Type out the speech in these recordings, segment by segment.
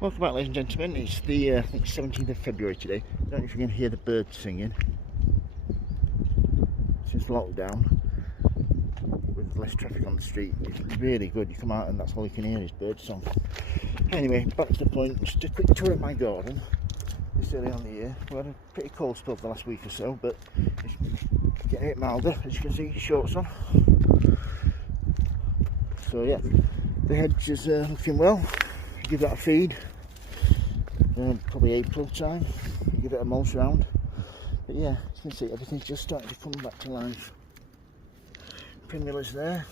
Welcome back, ladies and gentlemen. It's the I think 17th of February today. I don't know if you can hear the birds singing. Since lockdown, with less traffic on the street, it's really good. You come out and that's all you can hear is bird song. Anyway, back to the point. Just a quick tour of my garden. This early on in the year. We had a pretty cold spell the last week or so, but it's getting a bit milder, as you can see. Shorts on. So yeah, the hedge is looking well. Give that a feed, probably April time, give it a mulch round. But yeah, as you can see, everything's just starting to come back to life. Primulas there.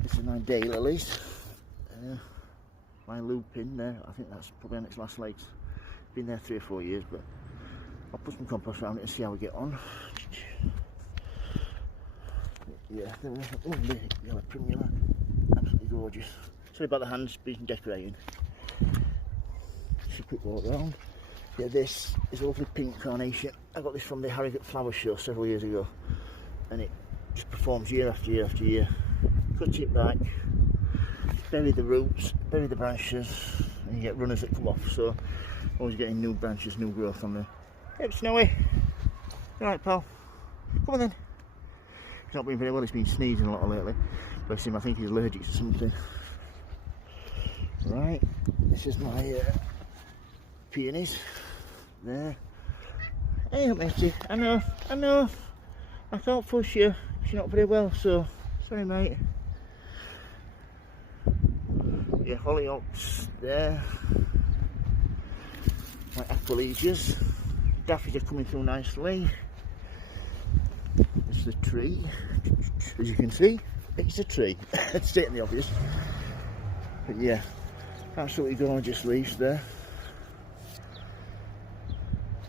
This is my daylilies. My lupin there, I think that's probably on its last legs. Been there 3 or 4 years, but I'll put some compost around it and see how we get on. Yeah, they're a lovely yellow primula, absolutely gorgeous. Sorry about the hands being decorating. Just a quick walk around. Yeah, this is a lovely pink carnation. I got this from the Harrogate Flower Show several years ago, and it just performs year after year after year. Cut it back, bury the roots, bury the branches, and you get runners that come off. So always getting new branches, new growth on there. Hey, Snowy. You alright, pal? Come on then. He's not been very well. He's been sneezing a lot lately. Bless him. I think he's allergic to something. Right, this is my peonies there. Hey, matey, I know, I can't push you, you're not very well, so sorry, mate. Yeah, hollyhocks there. My aquilegias. Daffodils are coming through nicely. This is the tree. As you can see, it's a tree. It's stating the obvious. But yeah. Absolutely gorgeous leaves there.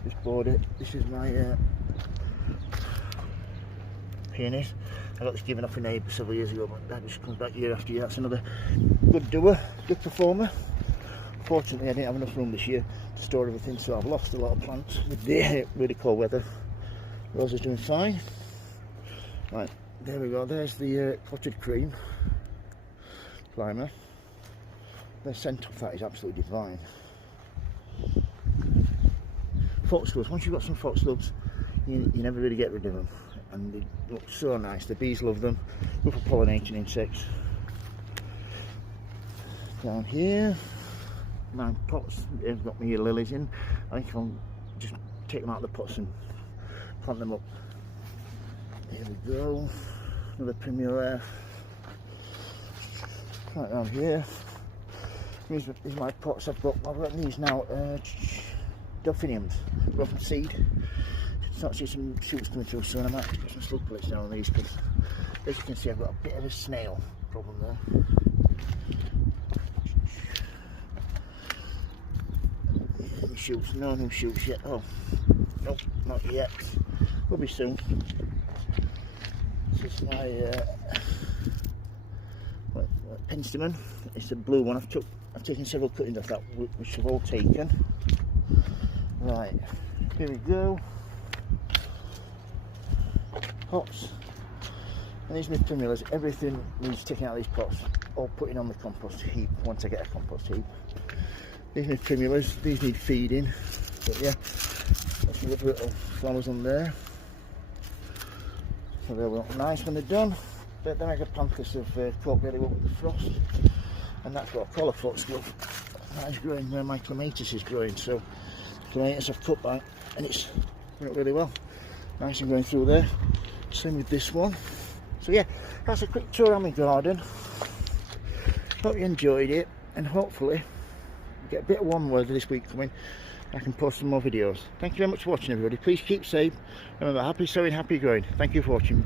Just bought it. This is my peonies. I got this given off a neighbour several years ago, but that just comes back year after year. That's another good doer, good performer. Fortunately, I didn't have enough room this year to store everything, so I've lost a lot of plants with the really cold weather. Rose is doing fine. Right, there we go. There's the potted cream climber. The scent of that is absolutely divine. Foxgloves, once you've got some foxgloves, you never really get rid of them, and they look so nice. The bees love them, good for pollinating insects. Down here, my pots have got me lilies in. I think I'll just take them out of the pots and plant them up. Here we go, another primula. Right down here. These are my pots I've got these now, delphiniums, grow from seed. Start to see some shoots coming through soon. I might put some slug pellets down on these because, as you can see, I've got a bit of a snail problem there. Any shoots? No new shoots yet. Oh, nope, not yet. Will be soon. This is my penstemon. It's a blue one. I've taken several cuttings off that, which I've all taken. Right, here we go. Pots. And these are my primulas. Everything needs taking out of these pots, or putting on the compost heap once I get a compost heap. These are my primulas. These need feeding. But yeah, got some little flowers on there. So they'll look nice when they're done. Then I can plant this of caught really well with the frost, and that's what I call a foxglove. That is growing where my clematis is growing, so clematis I've cut back and it's growing really well. Nice and going through there. Same with this one. So yeah, that's a quick tour around my garden. Hope you enjoyed it, and hopefully we get a bit of warm weather this week coming. I can post some more videos. Thank you very much for watching, everybody. Please keep safe. Remember, happy sowing, happy growing. Thank you for watching. Bye.